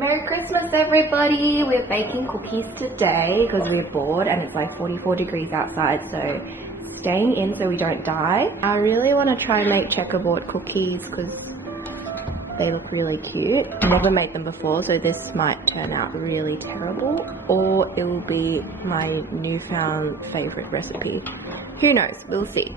Merry Christmas everybody! We're baking cookies today because we're bored and it's like 44 degrees outside, so staying in so we don't die. I really want to try and make checkerboard cookies because they look really cute. Never made them before, so this might turn out really terrible, or it will be my newfound favourite recipe. Who knows? We'll see.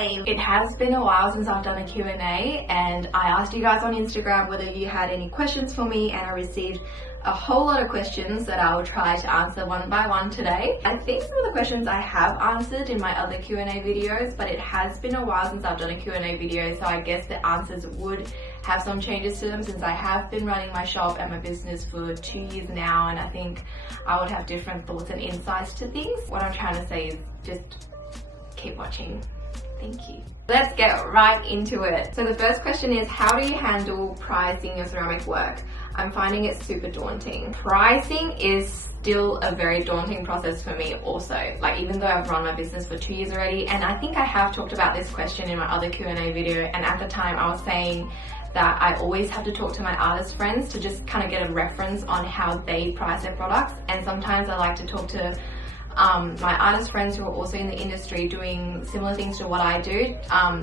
time. It has been a while since I've done a Q&A, and I asked you guys on Instagram whether you had any questions for me, and I received a whole lot of questions that I will try to answer one by one today. I think some of the questions I have answered in my other Q&A videos, but it has been a while since I've done a Q&A video, so I guess the answers would have some changes to them since I have been running my shop and my business for 2 years now, and I think I would have different thoughts and insights to things. What I'm trying to say is just keep watching. Thank you. Let's get right into it. So the first question is, how do you handle pricing your ceramic work? I'm finding it super daunting. Pricing is still a very daunting process for me also. Like, even though I've run my business for 2 years already, and I think I have talked about this question in my other Q&A video, and at the time I was saying that I always have to talk to my artist friends to just kind of get a reference on how they price their products, and sometimes I like to talk to my artist friends who are also in the industry doing similar things to what I do,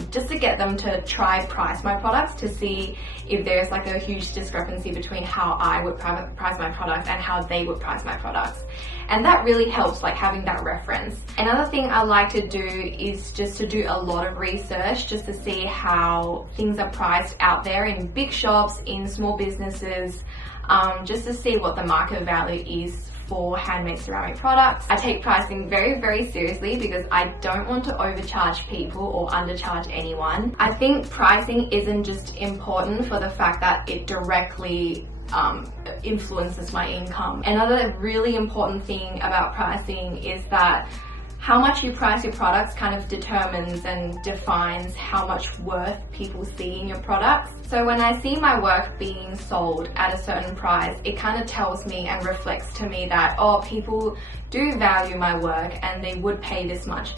just to get them to try price my products to see if there's like a huge discrepancy between how I would price my products and how they would price my products. And that really helps, like having that reference. Another thing I like to do is just to do a lot of research just to see how things are priced out there in big shops, in small businesses, just to see what the market value is for handmade ceramic products. I take pricing very, very seriously because I don't want to overcharge people or undercharge anyone. I think pricing isn't just important for the fact that it directly influences my income. Another really important thing about pricing is that how much you price your products kind of determines and defines how much worth people see in your products. So when I see my work being sold at a certain price, it kind of tells me and reflects to me that, oh, people do value my work and they would pay this much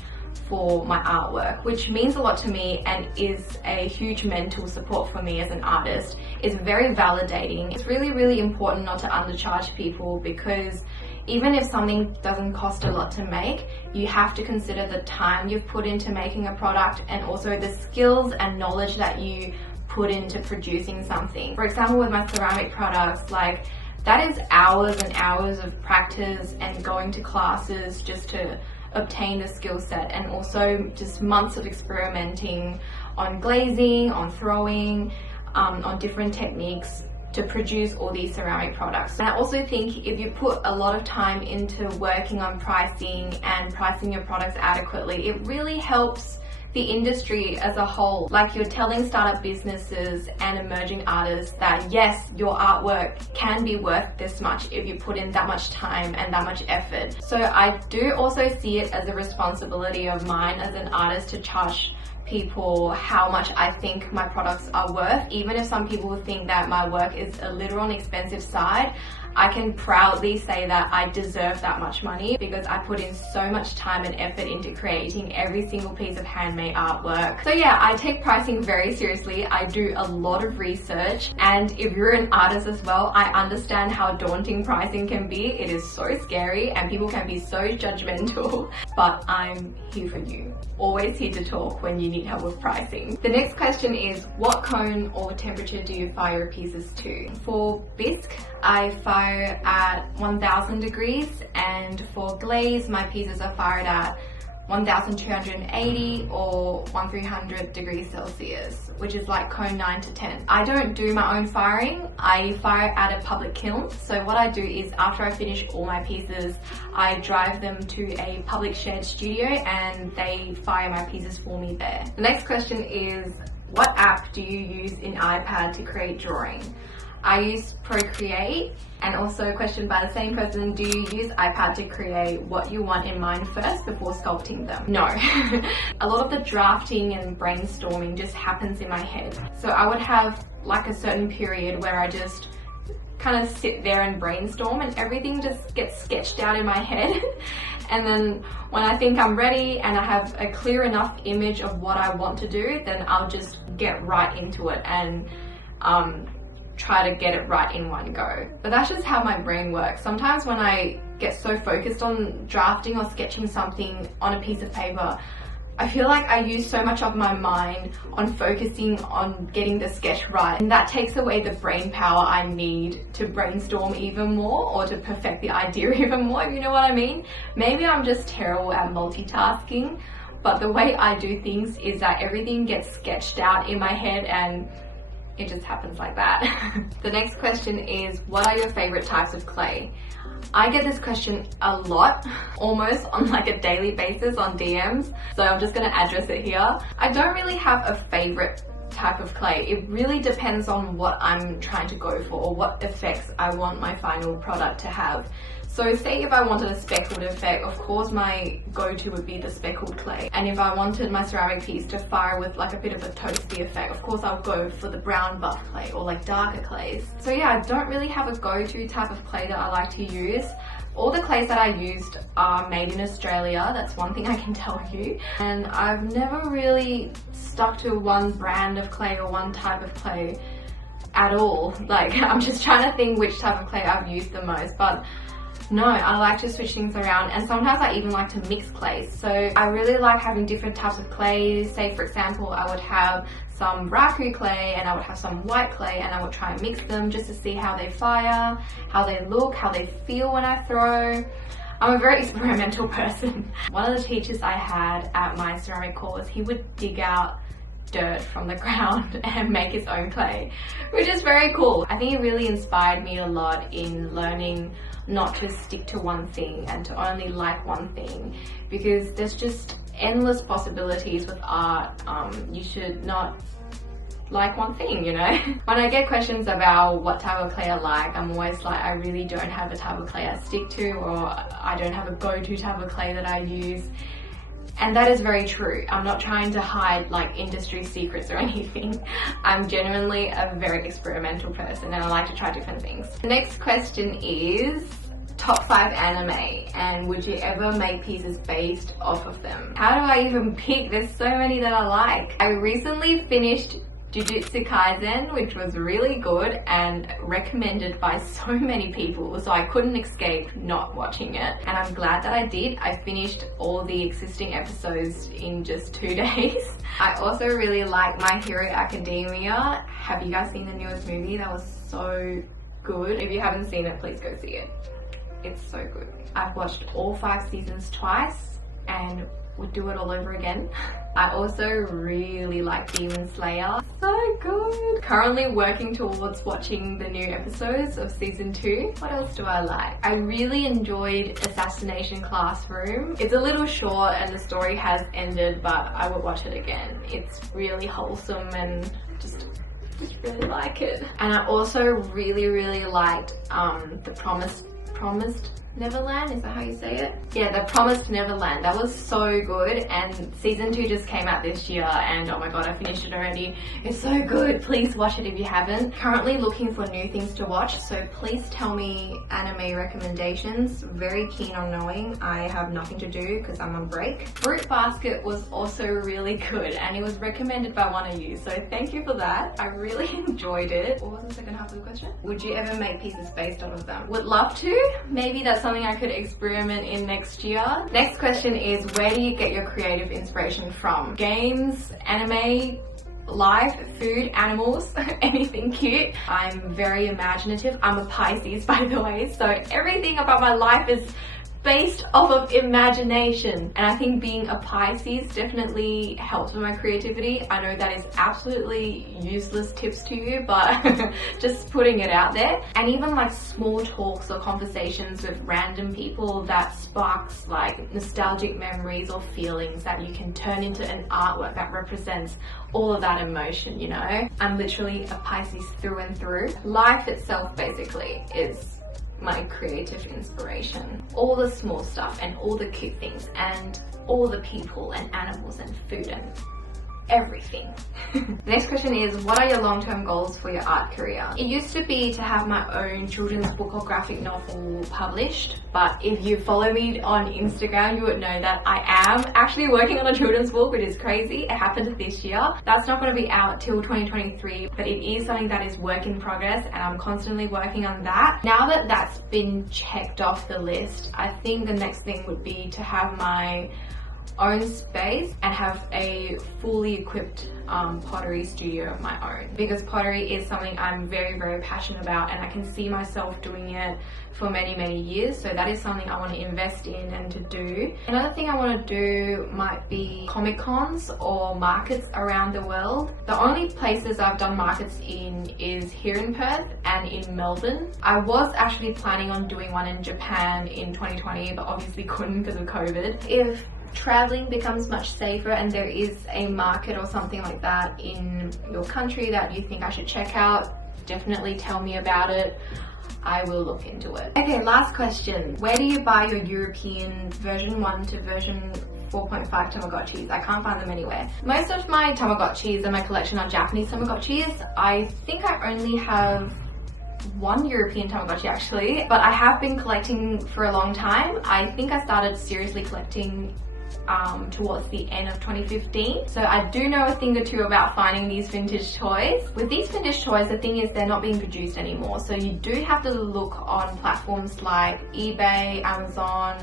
for my artwork, which means a lot to me and is a huge mental support for me as an artist. It's very validating. It's really, really important not to undercharge people, because even if something doesn't cost a lot to make, you have to consider the time you've put into making a product and also the skills and knowledge that you put into producing something. For example, with my ceramic products, like that is hours and hours of practice and going to classes just to obtain the skill set, and also just months of experimenting on glazing, on throwing, on different techniques to produce all these ceramic products. And I also think if you put a lot of time into working on pricing and pricing your products adequately, it really helps the industry as a whole. Like, you're telling startup businesses and emerging artists that yes, your artwork can be worth this much if you put in that much time and that much effort. So I do also see it as a responsibility of mine as an artist to charge people how much I think my products are worth. Even if some people think that my work is a little on the expensive side, I can proudly say that I deserve that much money because I put in so much time and effort into creating every single piece of handmade artwork. So yeah, I take pricing very seriously. I do a lot of research, and if you're an artist as well, I understand how daunting pricing can be. It is so scary and people can be so judgmental, but I'm here for you. Always here to talk when you need help with pricing. The next question is, what cone or temperature do you fire your pieces to? For bisque, I fire at 1000 degrees, and for glaze, my pieces are fired at 1280 or 1300 degrees Celsius, which is like cone 9 to 10. I don't do my own firing. I fire at a public kiln. So what I do is, after I finish all my pieces, I drive them to a public shared studio and they fire my pieces for me there. The next question is, what app do you use in iPad to create drawing? I use Procreate. And also a question by the same person, do you use iPad to create what you want in mind first before sculpting them? No. A lot of the drafting and brainstorming just happens in my head. So I would have like a certain period where I just kind of sit there and brainstorm, and everything just gets sketched out in my head. And then when I think I'm ready and I have a clear enough image of what I want to do, then I'll just get right into it and try to get it right in one go. But that's just how my brain works. Sometimes when I get so focused on drafting or sketching something on a piece of paper, I feel like I use so much of my mind on focusing on getting the sketch right, and that takes away the brain power I need to brainstorm even more or to perfect the idea even more, if you know what I mean. Maybe I'm just terrible at multitasking, but the way I do things is that everything gets sketched out in my head and it just happens like that. The next question is, what are your favorite types of clay? I get this question a lot, almost on like a daily basis on DMs, so I'm just gonna address it here. I don't really have a favorite type of clay. It really depends on what I'm trying to go for or what effects I want my final product to have. So say if I wanted a speckled effect, of course my go-to would be the speckled clay. And if I wanted my ceramic piece to fire with like a bit of a toasty effect, of course I'll go for the brown buff clay or like darker clays. So yeah, I don't really have a go-to type of clay that I like to use. All the clays that I used are made in Australia, that's one thing I can tell you. And I've never really stuck to one brand of clay or one type of clay at all. Like, I'm just trying to think which type of clay I've used the most, but no, I like to switch things around, and sometimes I even like to mix clays. So I really like having different types of clays. Say for example, I would have some raku clay and I would have some white clay, and I would try and mix them just to see how they fire, how they look, how they feel when I throw. I'm a very experimental person. One of the teachers I had at my ceramic course, he would dig out dirt from the ground and make his own clay, which is very cool. I think it really inspired me a lot in learning not to stick to one thing and to only like one thing, because there's just endless possibilities with art. You should not like one thing, you know? When I get questions about what type of clay I like, I'm always like, I really don't have a type of clay I stick to, or I don't have a go-to type of clay that I use. And that is very true. I'm not trying to hide like industry secrets or anything. I'm genuinely a very experimental person and I like to try different things. The next question is top 5 anime, and would you ever make pieces based off of them? How do I even pick? There's so many that I like. I recently finished Jujutsu Kaisen, which was really good and recommended by so many people, so I couldn't escape not watching it, and I'm glad that I did. I finished all the existing episodes in just 2 days. I also really like My Hero Academia. Have you guys seen the newest movie? That was so good. If you haven't seen it, please go see it. It's so good. I've watched all 5 seasons twice and would do it all over again. I also really like Demon Slayer. So good. Currently working towards watching the new episodes of season 2. What else do I like? I really enjoyed Assassination Classroom. It's a little short and the story has ended, but I would watch it again. It's really wholesome and just really like it. And I also really liked The Promised Neverland, is that how you say it? Yeah, The Promised Neverland. That was so good, and season 2 just came out this year and oh my god, I finished it already. It's so good. Please watch it if you haven't. Currently looking for new things to watch, so please tell me anime recommendations. Very keen on knowing. I have nothing to do because I'm on break. Fruit Basket was also really good and it was recommended by one of you, so thank you for that. I really enjoyed it. What was the second half of the question? Would you ever make pieces based off of them? Would love to. Maybe that's something I could experiment in next year. Next question is, where do you get your creative inspiration from? Games, anime, life, food, animals, anything cute. I'm very imaginative. I'm a Pisces, by the way, so everything about my life is based off of imagination, and I think being a Pisces definitely helps with my creativity. I know that is absolutely useless tips to you, but just putting it out there. And even like small talks or conversations with random people, that sparks like nostalgic memories or feelings that you can turn into an artwork that represents all of that emotion, you know? I'm literally a Pisces through and through. Life itself basically is my creative inspiration. All the small stuff and all the cute things and all the people and animals and food and everything. The next question is, what are your long-term goals for your art career? It used to be to have my own children's book or graphic novel published, but if you follow me on Instagram, you would know that I am actually working on a children's book, which is crazy. It happened this year. That's not going to be out till 2023, but it is something that is work in progress and I'm constantly working on that. Now that that's been checked off the list, I think the next thing would be to have my own space and have a fully equipped pottery studio of my own, because pottery is something I'm very, very passionate about, and I can see myself doing it for many, many years. So that is something I want to invest in and to do. Another thing I want to do might be Comic Cons or markets around the world. The only places I've done markets in is here in Perth and in Melbourne. I was actually planning on doing one in Japan in 2020, but obviously couldn't because of COVID. If traveling becomes much safer and there is a market or something like that in your country that you think I should check out, definitely tell me about it. I will look into it. Okay, last question. Where do you buy your European version 1 to version 4.5 tamagotchis? I can't find them anywhere. Most of my tamagotchis in my collection are Japanese tamagotchis. I think I only have one European Tamagotchi actually, but I have been collecting for a long time. I think I started seriously collecting towards the end of 2015. So I do know a thing or two about finding these vintage toys. With these vintage toys, the thing is they're not being produced anymore. So you do have to look on platforms like eBay, Amazon,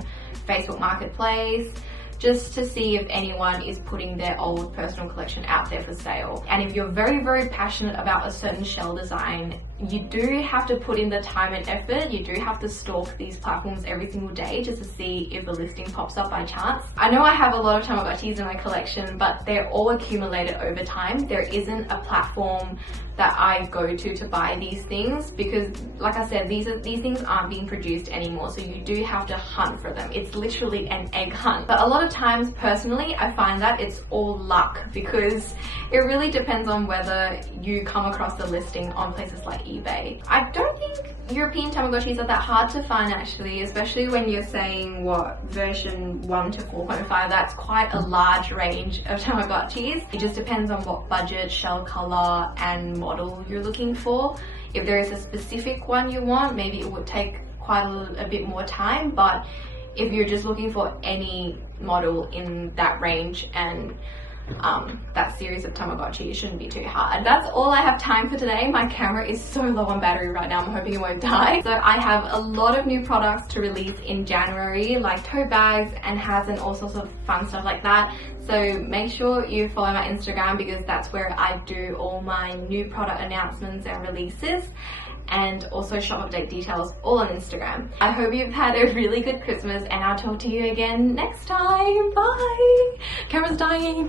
Facebook Marketplace, just to see if anyone is putting their old personal collection out there for sale. And if you're very, very passionate about a certain shell design, you do have to put in the time and effort. You do have to stalk these platforms every single day just to see if the listing pops up by chance. I know I have a lot of Tamagotchis in my collection, but they're all accumulated over time. There isn't a platform that I go to buy these things because, like I said, these things aren't being produced anymore, so you do have to hunt for them. It's literally an egg hunt. But a lot of times, personally, I find that it's all luck because it really depends on whether you come across the listing on places like eBay. I don't think European Tamagotchis are that hard to find actually, especially when you're saying what version 1 to 4.5, that's quite a large range of Tamagotchis. It just depends on what budget, shell color and model you're looking for. If there is a specific one you want, maybe it would take quite a bit more time, but if you're just looking for any model in that range and that series of Tamagotchi, it shouldn't be too hard. That's all I have time for today. My camera is so low on battery right now, I'm hoping it won't die. So I have a lot of new products to release in January, like tote bags and hats and all sorts of fun stuff like that. So make sure you follow my Instagram because that's where I do all my new product announcements and releases, and also shop update details all on Instagram. I hope you've had a really good Christmas and I'll talk to you again next time. Bye! Camera's dying.